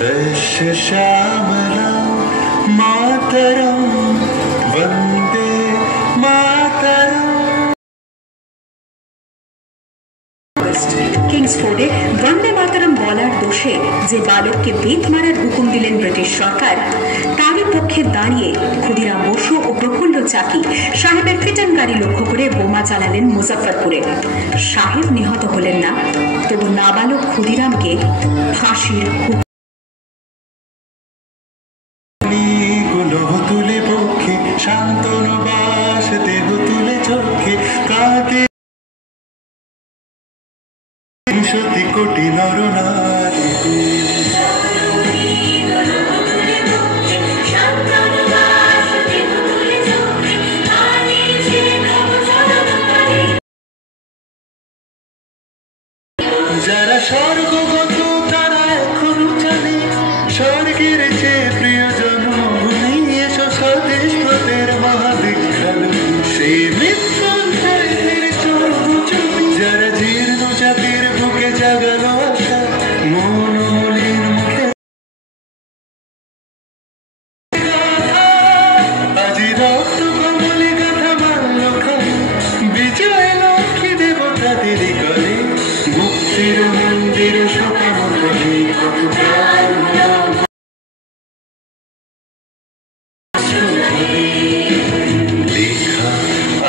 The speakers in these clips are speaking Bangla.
श्यामला मातरम वंदे मातरम। কিংসফোর্ডে বন্দে মাতরম বলার দোষে যে বালককে বেত মারার হুকুম দিলেন ব্রিটিশ সরকার, তারই পক্ষে দাঁড়িয়ে ক্ষুদিরাম বসু ও প্রফুল্ল চাকি সাহেবের ফিটন গাড়ি লক্ষ্য করে বোমা চালালেন মুজফ্ফরপুরে। সাহেব নিহত হলেন না, তবু নাবালক ক্ষুদিরামকে ফাঁসির তুলে পক্ষে শান্তনু বাস দেহ তুলে চোখে কাঁদে 300 কোটি নরনারী। যারা স্বর্গগত তারা এখনো জানে স্বর্গের চেয়ে প্রিয় জন্মভূমি। এসো স্বদেশ ব্রতের মহাবিখ্যাত সেই মৃত্যুঞ্জয়ের চর্মছবি। যারা জীর্ণ জাতির বুকে জাগালো আশা মৌনমলিন মুখে আজি রক্ত কমলে গাথা মাল্য খায় বিজয় লক্ষ্মী দেবতাদের গলে। মুক্তির মন্দির সকাল লেখা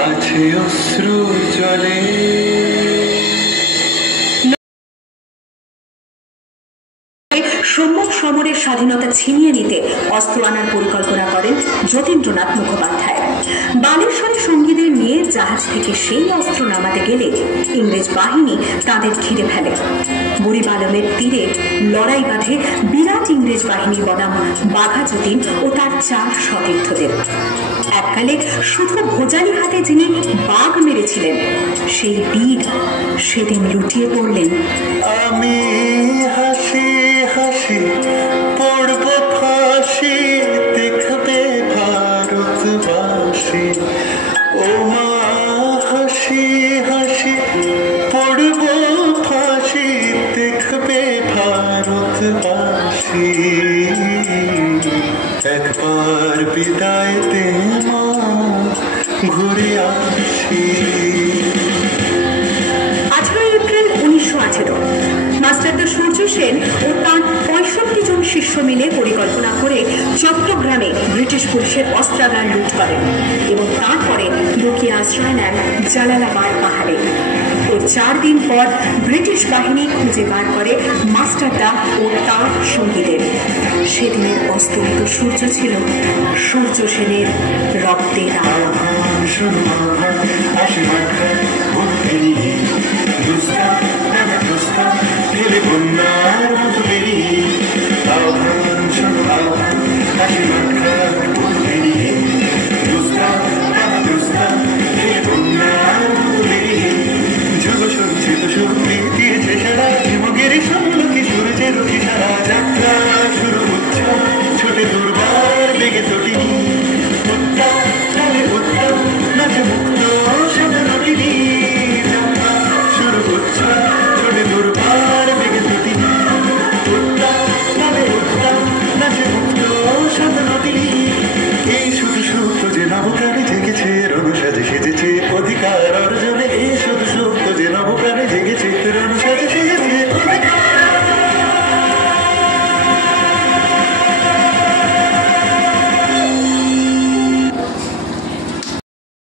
আছে অশ্রু জলে। সম্মুখ সমরের স্বাধীনতা ছিনিয়ে নিতে অস্ত্র আনার পরিকল্পনা করেন যতীন্দ্রনাথ মুখোপাধ্যায়। বালেশ্বরী সঙ্গীদের নিয়ে জাহাজ থেকে সেই অস্ত্র নামাতে গেলে ইংরেজ বাহিনী তাদের ঘিরে ফেলে। বুড়িবালমের তীরে লড়াই বাঁধে বিরাট ইংরেজ বাহিনী বনাম বাঘা যতীন ও তার 4 সতীর্থদের। এককালে শুধু ভোজালি হাতে যিনি বাঘ মেরেছিলেন, সেই বীর সেদিন লুটিয়ে পড়লেন। আমি হাসি হাসি পড়ব ফাঁসি দেখবে ভারতবাসী। ও মা হাসি হাসি পড়ব ফাঁসি দেখবে ভারতবাসী। একবার বিদায় দে মা ঘুরে আসি। 18 এপ্রিল 1918 মাস্টারদা সূর্য সেন ও তাঁর 65 জন শিষ্য মিলে পরিকল্পনা করে চট্টগ্রামে ব্রিটিশ পুলিশের অস্ত্রাগার লুট করেন এবং তারপরে লুকিয়ে আশ্রয় নেন জালালাবাদ পাহাড়ে। ওর 4 দিন পর ব্রিটিশ বাহিনী খুঁজে বার করে মাস্টারদা ও তার সঙ্গীদের। সেদিনের অস্তমিত সূর্য ছিল সূর্য সেনের রক্তে রাঙা। বন্যার মতো বেরিয়ে